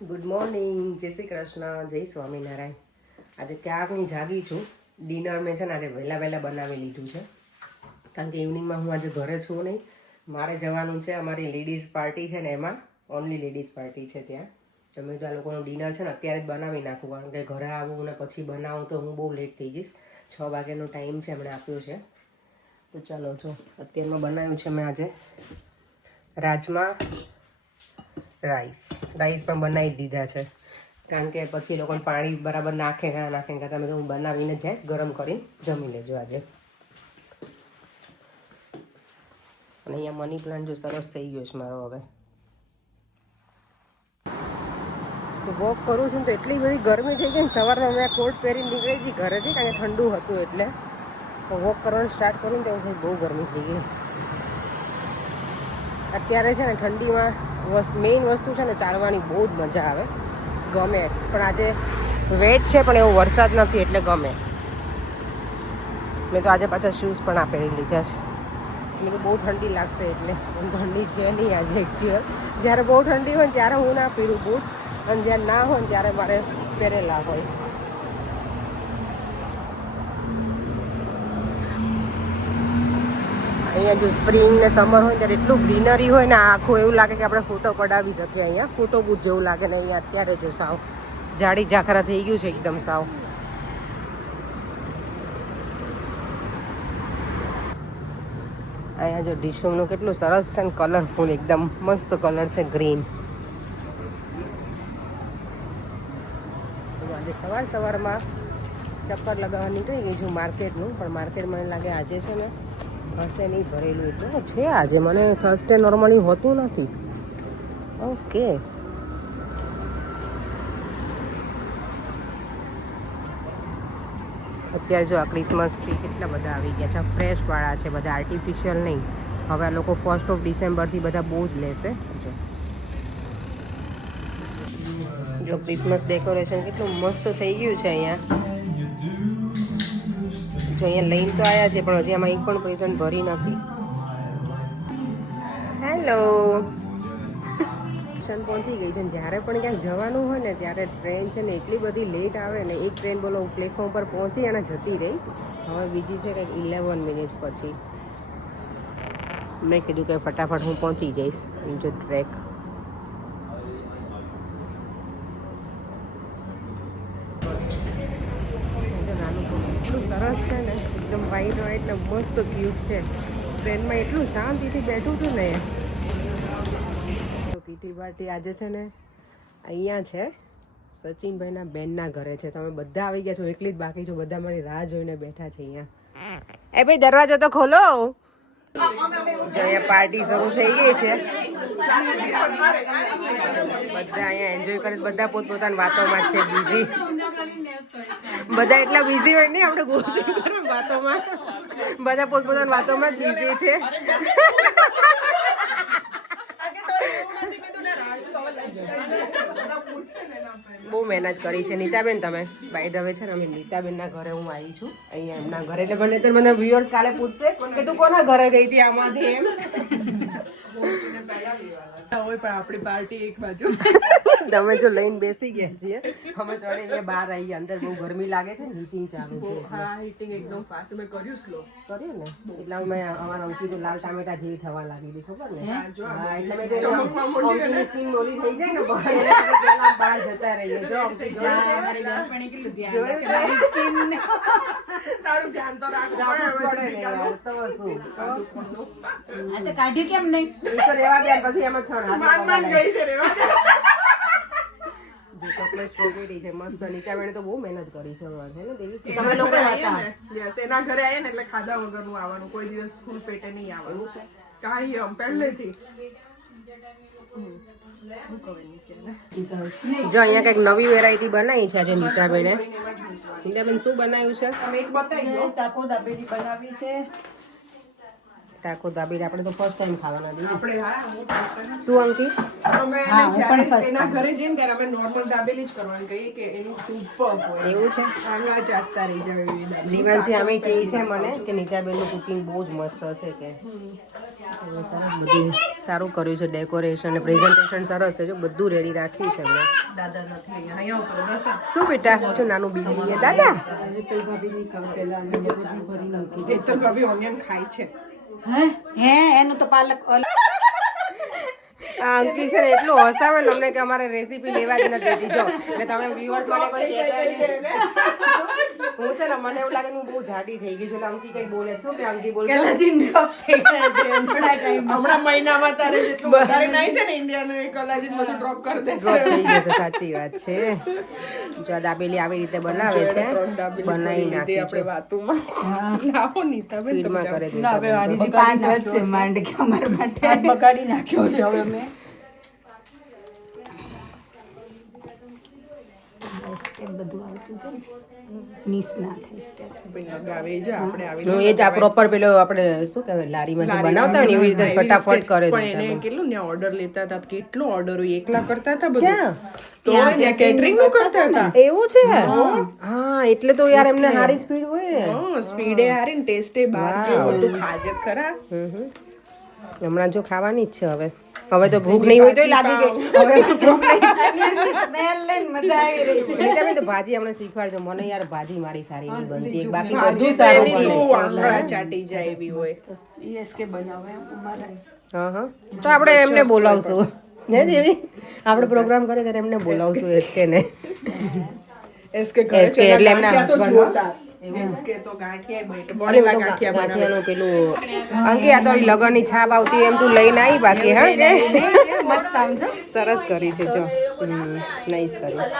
Good morning, જય શ્રી કૃષ્ણ, જય સ્વામિનારાયણ. આજે ક્યારની જાગી છું. ડિનર મેં છે ને આજે વહેલા બનાવી લીધું છે, કારણ કે ઇવનિંગમાં હું આજે ઘરે છું નહીં. મારે જવાનું છે, અમારી લેડીઝ પાર્ટી છે ને, એમાં ઓનલી લેડીઝ પાર્ટી છે ત્યાં. તો મેં તો આ લોકોનું ડિનર છે ને અત્યારે જ બનાવી નાખું, કારણ કે ઘરે આવું ને પછી બનાવું તો હું બહુ લેટ થઈ જઈશ. 6 વાગ્યાનો ટાઈમ છે, એમણે આપ્યો છે. તો ચાલો જો અત્યારમાં બનાવ્યું છે મેં આજે રાજમા રાઈસ પણ બનાવી દીધા છે, કારણ કે પછી લોકોને પાણી બરાબર નાખે ના નાખે કરતાં મેં તો હું બનાવીને જઈશ, ગરમ કરીને જમી લેજો આજે. અને અહીંયા મની પ્લાન્ટ જો સરસ થઈ ગયો છે મારો. હવે વોક કરું છું તો એટલી બધી ગરમી થઈ ગઈ ને, સવારમાં મેં કોટ પહેરીને નીકળી હતી ઘરેથી, કારણ કે ઠંડુ હતું એટલે. તો વોક કરવાનું સ્ટાર્ટ કરું ને તો બહુ ગરમી થઈ ગઈ. અત્યારે છે ને ઠંડીમાં મેઇન વસ્તુ છે ને ચાલવાની બહુ જ મજા આવે, ગમે. પણ આજે વેટ છે પણ એવો વરસાદ નથી એટલે ગમે. મેં તો આજે પાછા શૂઝ પણ પહેરી લીધા છે. મેં તો બહુ ઠંડી લાગશે એટલે, ઠંડી છે નહીં આજે એકચ્યુઅલ. જ્યારે બહુ ઠંડી હોય ને ત્યારે હું ના પહેરું બૂટ, અને જ્યારે ના હોય ને ત્યારે મારે પહેરેલા હોય. અહીંયા જો સ્પ્રિંગ ને સમર હોય ત્યારે એટલું ગ્રીનરી હોય ને, આખું એવું લાગે કે આપણે ફોટો પડાવી શકીએ. અહીંયા ફોટો બૂથ જેવું લાગે ને. અહીંયા અત્યારે જો સાવ જાડી ઝાખરા થઈ ગયું છે એકદમ સાવ. અહીંયા જો ડીશોમનું કેટલું સરસ છે ને, કલરફુલ એકદમ મસ્ત કલર છે, ગ્રીન. આજે સવારમાં ચક્કર લગાવવા નીકળી ગઈ છું માર્કેટનું, પણ માર્કેટ મને લાગે આજે છે ને હશે નહીં ભરેલું. એટલું છે આજે, મને થર્સડે નોર્મલી હોતું નથી. ઓકે, અત્યારે જો આ ક્રિસમસ ટ્રી કેટલા બધા આવી ગયા છે. ફ્રેશ વાળા છે બધા, આર્ટિફિશિયલ નહીં. હવે આ લોકો 1 ડિસેમ્બરથી બધા બહુ જ લેશે. જો ક્રિસમસ ડેકોરેશન કેટલું મસ્ત થઈ ગયું છે અહીંયા. જો અહીંયા લઈને તો આવ્યા છે, પણ હજી આમાં એક પણ પ્રેઝન્ટ ભરી નથી. હેલો, સ્ટેશન પહોંચી ગઈ છે. જ્યારે પણ ક્યાંક જવાનું હોય ને ત્યારે ટ્રેન છે ને એટલી બધી લેટ આવે ને. એક ટ્રેન બોલો પ્લેટફોર્મ પર પહોંચી અને જતી રહી. હવે બીજી છે કે 11 મિનિટ્સ પછી. મેં કીધું કે ફટાફટ હું પહોંચી જઈશ. જો ટ્રેક એટલું સરસ છે ને, એકદમ વ્હાઈટ વ્હાઈટ ને મસ્ત ક્યુટ છે. ટ્રેનમાં એટલું શાંતિથી બેઠું હતું ને. તો કીટી પાર્ટી આજે છે ને અહીંયા છે, સચિનભાઈના બેનના ઘરે છે. તમે બધા આવી ગયા છો, એકલી જ બાકી છો. બધા મારી રાહ જોઈને બેઠા છે અહીંયા. એ ભાઈ દરવાજો તો ખોલો. જો અહીંયા પાર્ટી શરૂ થઈ ગઈ છે. બધા અહીંયા એન્જોય કરે, બધા પોતપોતાની વાતોમાં છે બીજી. બધા એટલા બિઝી હોય નહીં, આપણે ગોસી કરે વાતોમાં. બધા પોતપોતાની વાતોમાં જ બિઝી છે. બહુ મહેનત કરી છે નીતાબેન તમે. બાય ધ વે છે ને અમે નીતાબેનના ઘરે હું આવી છું, અહીંયા એમના ઘરે. એટલે મને તો મને વ્યુઅર્સ કાલે પૂછશે કે તું કોના ઘરે ગઈ હતી આમાંથી એમ. હોય પણ આપણી પાર્ટી એક બાજુ. તમે જો લઈને બેસી ગયા છીએ, અમે તો અહીંયા બહાર આવીએ. અંદર બહુ ગરમી લાગે છે ને, હીટિંગ ચાલુ છે. હા, હીટિંગ એકદમ ફાસ્ટ. મેં કર્યું સ્લો કર્યું ને, એટલે મેં અમારા કીધું લાલ ટામેટા જેવી થવા લાગી હતી, ખબર ને? હા, એટલે મેં તો સ્કીન બોલી થઈ જાય ને બહાર જતા રહીએ. જો મારી ગરપણી કેટલું ધ્યાન તારું ધ્યાન તો રાખવું પડે ને યાર. તો શું આ તો કાઢ્યું કેમ નહીં? એ તો રેવા દે, પછી એમ જ ચોકલેટ સ્ટ્રોબેરી છે મસ્ત. નીતાબેને તો બહુ મહેનત કરી છે. તમે લોકો હતા એના ઘરે આવીએ ને એટલે ખાધા વગરનું આવવાનું, કોઈ દિવસ ફૂલ પેટે નહીં આવવાનું છે કાંઈ એમ પહેલેથી. જો અહીંયા કઈક નવી વેરાયટી બનાવી છે આજે નીતાબેને. નીતાબેન શું બનાવ્યું છે? એક બતાવી દો. તાકો દાબેલી બનાવી છે. ટાકો દાબેલી આપણે તો ફર્સ્ટ ટાઈમ ખાવાના દીદી. આપણે હા હું પાછળ તું અંકિત? અમે જ્યારે એના ઘરે જઈએ ને ત્યારે અમે નોર્મલ દાબેલી જ કરવાની કહીએ કે એનું સુપર હોય એવું છે? આંગળા ચાટતા રહી જાય એવી દાબેલી. દિવાલજી અમે કહે છે મને કે નીતાબેનનું કુકિંગ બહુ જ મસ્ત હશે કે સરસ બધું સારું કર્યું છે, ડેકોરેશન અને પ્રેઝન્ટેશન સરસ છે, જો બધું રેડી રાખ્યું છે મેં. દાદા નથી અહીંયા આવતો દર્શન શું બેટા જો નાનું બીજું છે દાદા. એ તો ભાભી ઓનિયન ખાય છે હે એનું તો પાલક આ અંકી છે ને એટલું હસાવે ને અમને કે અમારે રેસીપી લેવા જ નથી દેતી જો એટલે તમે વ્યુઅર્સ મને કોઈ કહેતા નહીં. હું છે ને મને એવું લાગે કે હું બહુ જાડી થઈ ગઈ છું એટલે અંકી કઈ બોલે શું કે અંકી બોલ હમણાં મહિનામાં તારે જેટલું વધારે નાય છે ને ઇન્ડિયાનું એ કલાજીન બધું ડ્રોપ કરી દેશે ડ્રોપ થઈ જશે. સાચી વાત છે. જો આ દાબેલી આવી રીતે બનાવે છે, બનાવી નાખી આપણે વાતોમાં લાવો નીતા બેન સ્પીડમાં કરે છે. હજી 5 વધશે માંડ કે અમારા માટે બગાડી નાખ્યો છે હવે મેં સ્ટેપ બધું આવતું છે મિસ ના થાય સ્ટેપ લગાવે છે આપણે આવી હું એ જ આ પ્રોપર પેલો આપણે શું કહેવાય લારીમાં જે બનાવતા હોય ને એવી રીતે ફટાફટ કરે છે. પણ એને કેટલું ને ઓર્ડર લેતા હતા કેટલો ઓર્ડર હોય એકલા કરતા હતા બધું ક્યાં? તો ત્યાં કેટરિંગ નું કરતા હતા એવું છે? હા એટલે તો યાર એમને સારી સ્પીડ હોય ને. સ્પીડે હારી ને ટેસ્ટે બહાર જેવું હતું ખાજે જ ખરા હમણાં જો ખાવાની જ છે હવે તો ભૂખ નહીં હોય તો લાગી ગઈ હવે ભૂખ નહીં. સ્મેલ લઈને મજા આવી રહી છે તમે તો ભાજી અમને શીખવાડજો મને યાર ભાજી મારી સારી નહીં બનતી એક બાકી ભાજી બધું તો સારું એની બને. બહુ આંગળા ચાટી જાય એવી હોય ઈએસકે બનાવે અમારે હા તો આપણે એમને બોલાવશું ને દેવી આપણે પ્રોગ્રામ કરીએ ત્યારે એમને બોલાવશું એસકે ને એસકે ઘરે SK એટલે એમના ગાંઠિયા તો husband જોરદાર. એસકે તો ગાંઠિયા બનેલા ગાંઠિયા બનાવે ગાંઠિયાનું પેલું અંકી આ તો લગનની છાપ આવતી હોય એમ તું લઈને આવી બાકી હા કે મસ્ત સમજો સરસ કરી છે જો નાઈસ કરી છે.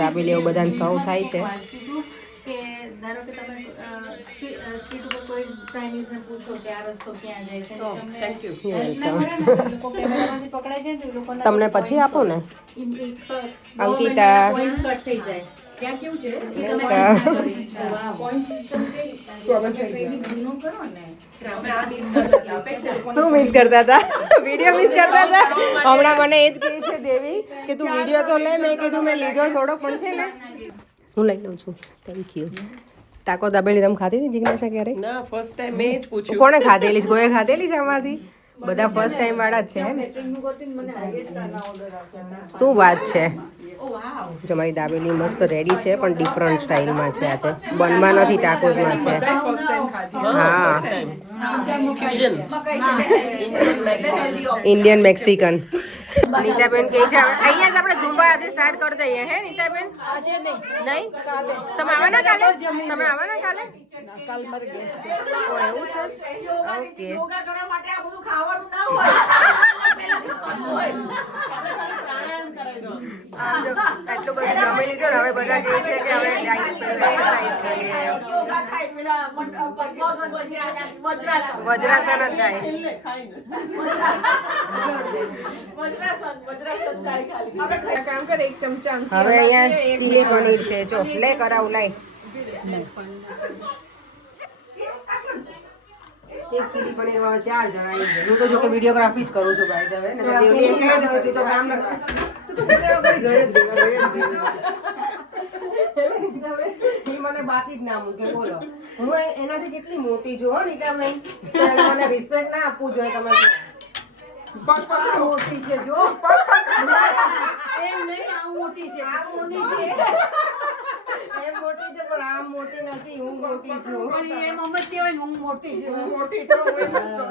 દાબેલી એવું બધાને સર્વ થાય છે. કે ધારો કે તમે સ્ટ્રીટ ઉપર કોઈ ચાઇનીઝ ને પૂછો કે આ રસ્તો ક્યાં જાય છે થેન્ક યુ લોકો કેમેરામાંથી પકડાય છે ને તો એ લોકોના તમને પછી આપો ને અંકિતા અંકિતા. પોઈન્ટ કટ થઈ જાય ત્યાં કેવું છે કે તમે પોઈન્ટ સિસ્ટમ ગુનો કરો ને શું મિસ કરતા હતા? વિડીયો મિસ કરતા હતા. હમણાં મને એ જ કહે છે દેવી કે તું વિડીયો તો લે. મેં કીધું મેં લીધો થોડો પણ છે ને હું લઈ લઉં છું. Thank you. ટાકો દાબેલી તમે ખાધી હતી જિજ્ઞાસા ક્યારે? ના ફર્સ્ટ ટાઈમ મેં જ પૂછ્યું કોણે ખાધેલી છે? કોઈએ ખાધેલી છે આમાંથી? બધા ફર્સ્ટ ટાઈમ વાળા જ છે હે ને? શું વાત છે? જો મારી દાબેલી મસ્ત રેડી છે પણ ડિફરન્ટ સ્ટાઇલમાં છે આજે. બનમાં નથી, ટાકોસમાં છે. ફર્સ્ટ ટાઈમ ખાધી હા ઇન્ડિયન મેક્સિકન. નીતાબેન કહે છે અહીંયા જ આપણે ઝુંબા આજે સ્ટાર્ટ કરી દઈએ હે નીતાબેન? આજે નહીં કાલે. તમે આવવાના કાલે? તમે આવવાના કાલે? કાલ મારે ગેસ છે ઓ એવું છે. ઓકે. યોગા કરવા માટે આ બધું ખાવાનું ના હોય આટલું બધું જમી લીધું ને હવે બધા કહે છે કે હવે એક્સરસાઇઝ કરીએ. યોગા ખાય પેલા વજ્રાસન જ થાય. કામ કરે એક ચમચા હવે અહીંયા ચીલી પનીર છે જો લે કરાવું લાઈ. એક ચીલી પનીર માં 4 જણા આવી ગયા. હું તો જો કે વિડીયોગ્રાફી જ કરું છું ભાઈ હવે ને તો દેવલી એમ કહે દો તું તો કામ તું તો બોલ્યા વગર જોઈ જ ઈ મને બાકી જ ના મૂકે બોલો. હું એનાથી કેટલી મોટી છું હો નીતાબેન. તો મને રિસ્પેક્ટ ના આપવું જોઈએ તમે. મોટી છે જો એમ નહીં આ મોટી છે આ મોટી છે એમ મોટી છે પણ આમ મોટી નથી. હું મોટી છું. પણ એમ અમત કહેવાય ને હું મોટી છું મોટી તો હું એમ જ કહું.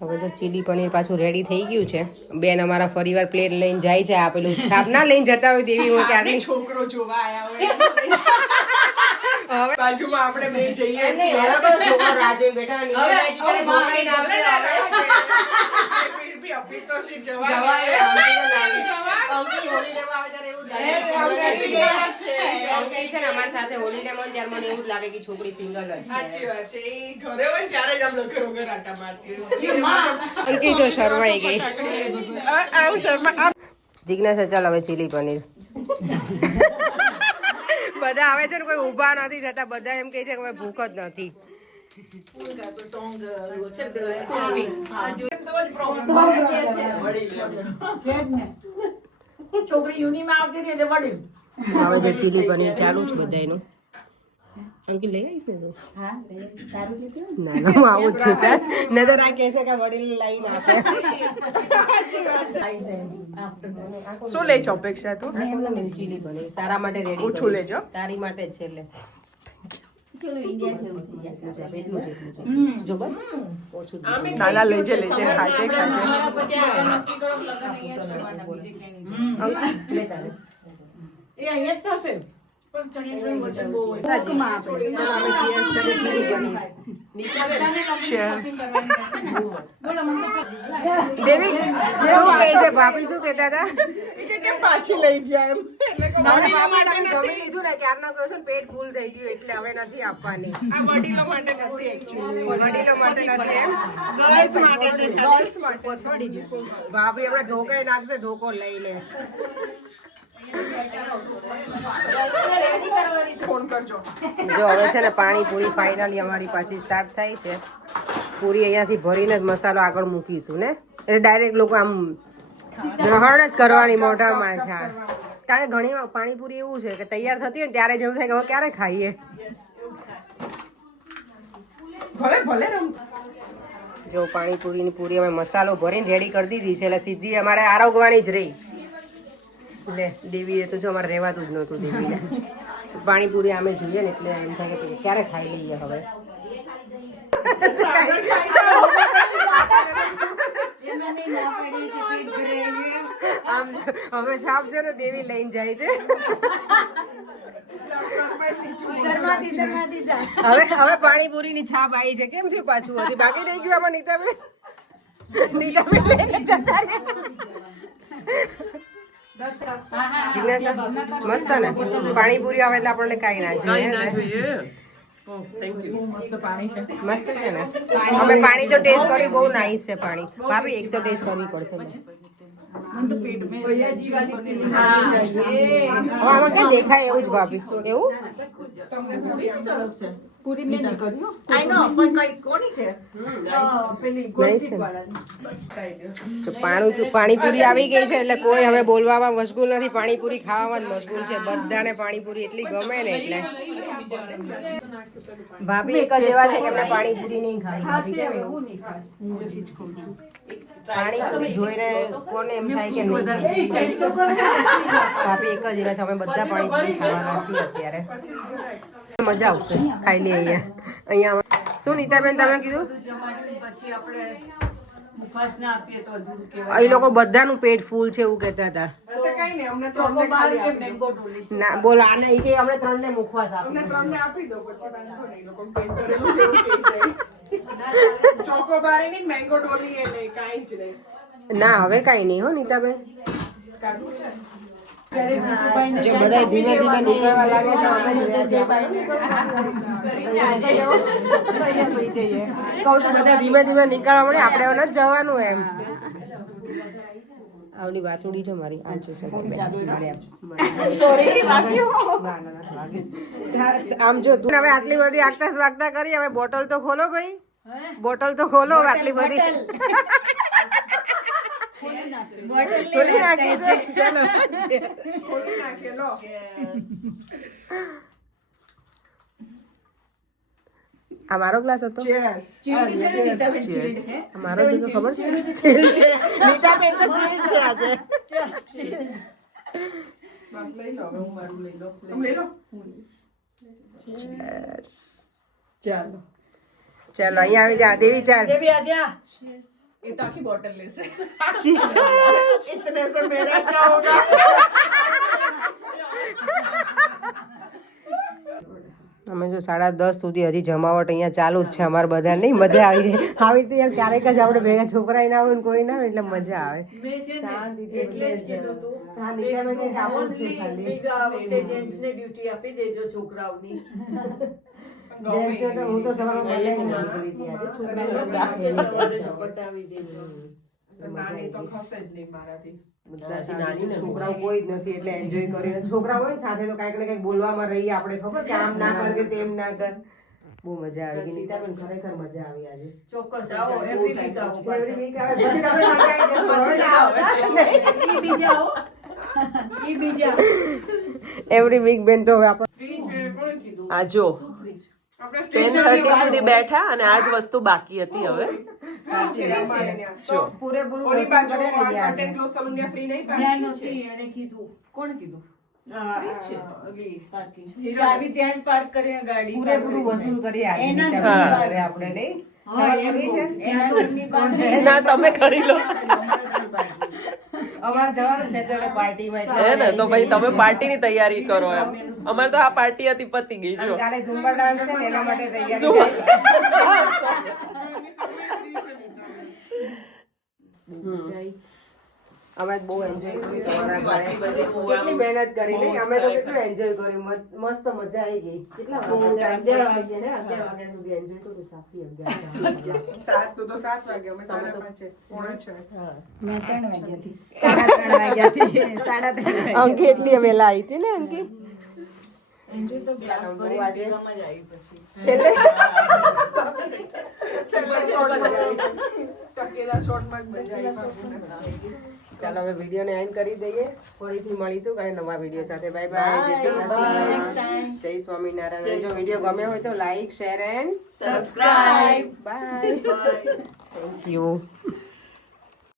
હવે તો ચીલી પનીર પાછું રેડી થઈ ગયું છે. બેન અમારા ફરીવાર પ્લેટ લઈને જાય છે. આ પેલું છાપ ના લઈને જતા હોય દેવી હોય કે આને છોકરો જોવા આયા હોય બાજુમાં આપણે બે જઈએ હવે કયો છોકરો રાહ જોઈ બેઠા ને નીચે જાય છે, ત્યારે ઢોકાઈ નાખશે. फिर भी अभी तो सिर्फ जवान જવાય, है અંકિત હોલીડેમાં આવે ત્યારે એવું જ લાગે. અંકિત છે ને અમારી સાથે હોલીડેમાં હોય ત્યારે મને એવું જ લાગે કે છોકરી સિંગલ જ છે. સાચી વાત છે એ ઘરે હોય ને ત્યારે જ આમ લખર વગર આટા મારતી અંકિત જો શરમાઈ ગઈ. આવું શર્મા આમ જિજ્ઞાસા ચાલ હવે ચીલી પનીર. બધા આવે છે ને કોઈ ઊભા નથી થતા, બધા એમ કહે છે કે ભૂખ જ નથી. છોકરી યુનિમાં આવતી હતી એટલે વડીલ. હવે જો ચીલી પનીર ચાલુ છે બધાયનું. અંકલ લઈ આવીશ ને તું? હા તારું લીધું ના ના હું આવું જ છું ચાલ. નજર આ કહેશે કે વડીલ લઈને આપે. શું લે છે અપેક્ષા તું? ચીલી પનીર તારા માટે રેડી ઓછું લેજો. તારી માટે જ છે એટલે ચલો ઇન્ડિયા જેવું છે એટલું જ જો બસ ઓછું જ. નાના લેજે ખાજે અંકલ લે તારે. એ અહીંયા જ થશે પણ ચણિયા ચોળી વચન બહુ હોય સાચુમાં આપણે દેવી શું કહે છે ભાભી, શું કહેતા હતા? કેમ પાછી લઈ ગયા એમ? ભાભી તમે જમી લીધું ને ક્યારના કહો છો ને પેટ ફૂલ થઈ ગયું એટલે હવે નથી આપવાની. આ વડીલો માટે નથી એકચ્યુઅલી. વડીલો માટે નથી એમ, ગર્લ્સ માટે છે. ગર્લ્સ માટે છોડી દો. ભાભી હમણાં ધોકાઈ નાખશે, ધોકો લઈને. ફોન કરજો. જો હવે છે ને પાણીપુરી ફાઇનલી અમારી પાછી સ્ટાર્ટ થાય છે. પૂરી અહીંયાથી ભરીને જ મસાલો આગળ મૂકીશું ને, એટલે ડાયરેક્ટ લોકો આમ ગ્રહણ જ કરવાની મોઢામાં છે. કારણ કે ઘણી વાર પાણીપુરી એવું છે કે તૈયાર થતી હોય ને ત્યારે જેવું થાય કે હવે ક્યારે ખાઈએ. ભલે ભલે રમ. જો પાણીપુરીની પૂરી અમે મસાલો ભરીને રેડી કરી દીધી છે એટલે સીધી અમારે આરોગવાની જ રહી. લે દેવીએ તો જો અમારે રહેવાતું જ નહોતું દેવીને. પાણીપુરી અમે જોઈએ ને એટલે એમ થાય કે ક્યારે ખાઈ લઈએ હવે. આમ હવે છાપ છે ને દેવી લઈને જાય છે. હવે પાણીપુરી ની છાપ આવી છે. કેમ થયું પાછું? હજી બાકી રહી ગયું આમાં? નીતાબેન લઈને જતા રહ્યા. મસ્ત ને પાણીપુરી આવે એટલે આપણને કઈ ના જોઈએ. મસ્ત છે ને. અમે પાણી તો ટેસ્ટ કર્યું, બહુ નાઈસ છે પાણી. ભાભી એક તો ટેસ્ટ કરવી પડશે. આમાં ક્યાં દેખાય એવું જ ભાભી? એવું પૂરી મેં નહીં કર્યું આઈ નો પણ કઈ કોની છે પેલી ગોલસીપ વાળાની. પાણીપુરી આવી ગઈ છે એટલે કોઈ હવે બોલવામાં મશગુલ નથી, પાણીપુરી ખાવામાં જ મશગુલ છે. બધાને પાણીપુરી એટલી ગમે ને એટલે ભાભી એક જ એવા છે કે એમને પાણીપુરી નહીં ખાવી. હું નહીં ખાય હું ઓછી જ ખાઉં છું. પાણીપુરી જોઈને કોને એમ થાય કે નહીં. ભાભી એક જ એવા છે, અમે બધા પાણીપુરી ખાવાના છીએ અત્યારે. મજા આવશે ખાઈ લઈએ અહીંયા. શું નીતાબેન તમે કીધું? પછી આપણે મુખવાસ ના આપીએ તો અધૂરું કહેવાય. અહીં લોકો બધાનું પેટ ફૂલ છે એવું કહેતા હતા. કઈ નહીં, અમને ત્રણને ખાલી આપી દો. મેંગો ડોલી ના બોલ આને ઈ કે અમને ત્રણને મુખવાસ આપો. અમને ત્રણને આપી દો પછી વાંધો નહીં. લોકો પેન કરેલું છે એવું કહે છે. ચોકોબારી ની મેંગો ડોલી એ નહીં, કાંઈ જ નહીં. ના હવે કઈ નહીં હો નીતાબેન. કાઢવું છે. જો બધા ધીમે ધીમે નીકળવા લાગે છે અમે કહું છું બધા ધીમે ધીમે નીકળવા મળે. આપણે હવે નથી જવાનું એમ. આવલી વાતુડી છે મારી. આ છે આમ જો તું હવે આટલી બધી આગતા વાગતા કરી, હવે બોટલ તો ખોલો ભાઈ, બોટલ તો ખોલો આટલી બધી. ખોલી નાખી છે. ચાલો ખોલી નાખીએ લો. આ મારો ગ્લાસ હતો. Cheers. આ મારો જો ખબર છે ચીલ છે. નીતાબેન તો ચીલ છે આજે. બસ લઈ લો, હવે હું મારું લઈ લો. તમે લઈ લો. ચાલો ચાલો અહીંયા આવી જા દેવી. ચાલ દેવી આજા એ તો આખી બોટલ લેશે. इतने से मेरा क्या होगा? અમે જો 10:30 સુધી હજી જમાવટ અહીંયા ચાલુ જ છે અમારે બધા. નહીં મજા આવી જાય આવી તો યાર. ક્યારેક જ આપણે ભેગા છોકરા ના હોય ને કોઈ ના હોય એટલે મજા આવે. મેં છે ને એટલે જ કીધું તું હા, નીતાબેનને ખાવું જ છે ખાલી. આ વખતે જેન્ટ્સ ને ડ્યુટી આપી દેજો છોકરાઓની. જેન્ટ્સે તો હું તો સવારમાં મળે જ નથી. સવારે જ પતાવી દેજો. નાની તો ખસે જ નહીં મારાથી. છોકરાઓ કોઈ જ નથી એટલે એન્જોય કરીને છોકરા હોય ને સાથે તો કઈક ને કઈક બોલવામાં રહીએ આપણે ખબર કે આમ ના કર કે તેમ ના કર. બહુ મજા આવી ગઈ નીતાબેન, ખરેખર મજા આવી આજે. ચોક્કસ આવો એવરી વીક આવો Every week આવે. પછી તમે કંટાળી જશો, હવે ના આવતા. ઈ બીજા એવરી વીક બેન તો હવે આપણે ફ્રી છે, કોણે કીધું? આ જો આપણે 10:30 સુધી બેઠા અને આજ વસ્તુ બાકી હતી હવે પૂરેપૂરું ઓલી વસૂલ બાજુ કરે ને યાર. Art and Clothes Salon ત્યાં free નહીં ત્યાં parking નહોતી, છે. એને કીધું કોણ કીધું ઓલી પાર્કિંગ હીરા ચાવી ત્યાં જ પાર્ક કરીને ગાડી પૂરેપૂરું વસૂલ કરી આજે એના નીતાબેન હા. ઘરે આપણે નહીં હા, તમારે એમ કરવી છે? કહું છું. એના ઘરની બહાર ના તમે કરી લો અમારે જવાનું સેટરડે પાર્ટીમાં એટલે હે ને તો ભાઈ તમે પાર્ટીની તૈયારી કરો એમ. અમારે તો આ પાર્ટી હતી પતી ગઈ જો. કાલે ઝુંબર ડાન્સ છે ને એના માટે તૈયારી ઝુંબર. થાય. અમે બહુ એન્જોય કર્યું તમારા ઘરે. આટલી બધી બહુ આમ કેટલી મહેનત કરી નહીં અમે તો કેટલું એન્જોય કર્યું મસ્ત મજા આવી ગઈ. કેટલા વાગ્યા? 11 વાગ્યા ને 11 વાગ્યા સુધી એન્જોય કર્યું. 7 થી 11 સાત તું તો 7 વાગે અમે 5:30 પોણા 6 મેં 3 વાગ્યાથી 3:30 વાગ્યાથી 3:30 અંકી એટલી વેલા આવી હતી ને અંકી. એન્જોય તો ગ્લાસ બહુ ભરી આજે પીવામાં જ આવી પછી છેલ્લે છેલ્લા શોર્ટમાં ટકેલા શોર્ટમાં જ મજા આવી બાબુને. ચાલો હવે વિડીયોને એન્ડ કરી દઈએ. ફરીથી મળીશું કઈ નવા વિડીયો સાથે. Bye bye. જય શ્રી કૃષ્ણ. જય સ્વામિનારાયણ. જો વિડીયો ગમ્યો હોય તો like share and subscribe. Bye. Thank you.